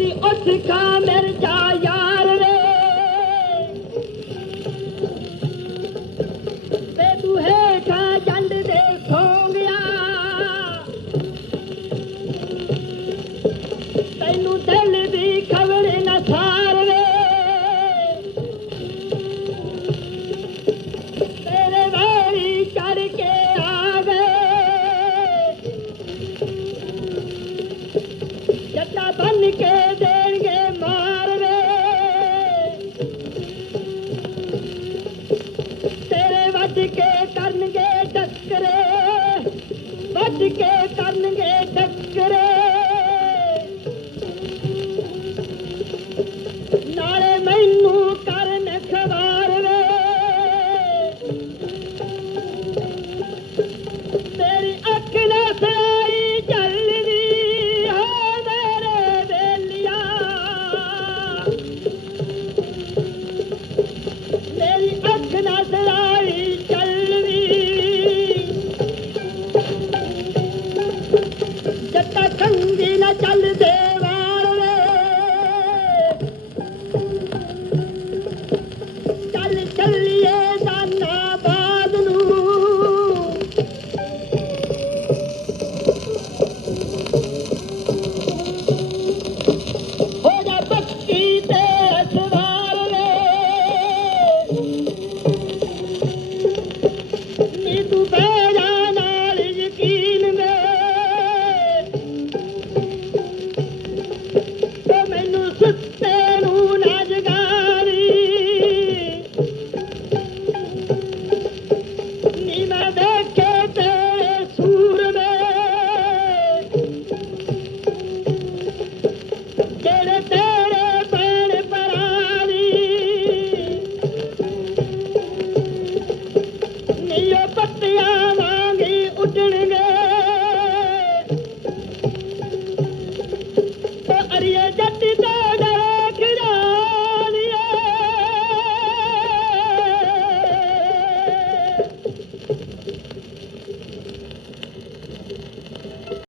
ਦੀ ਉੱਠ ਕਾ ਮਿਲ ਜਾ ਯਾਰ ਰੇ। ਤੇ ਤੂੰ ਹੈ ਕਾ ਜੰਡ ਦੇ ਖੋਂਗਿਆ। ਤੈਨੂੰ के that Listen.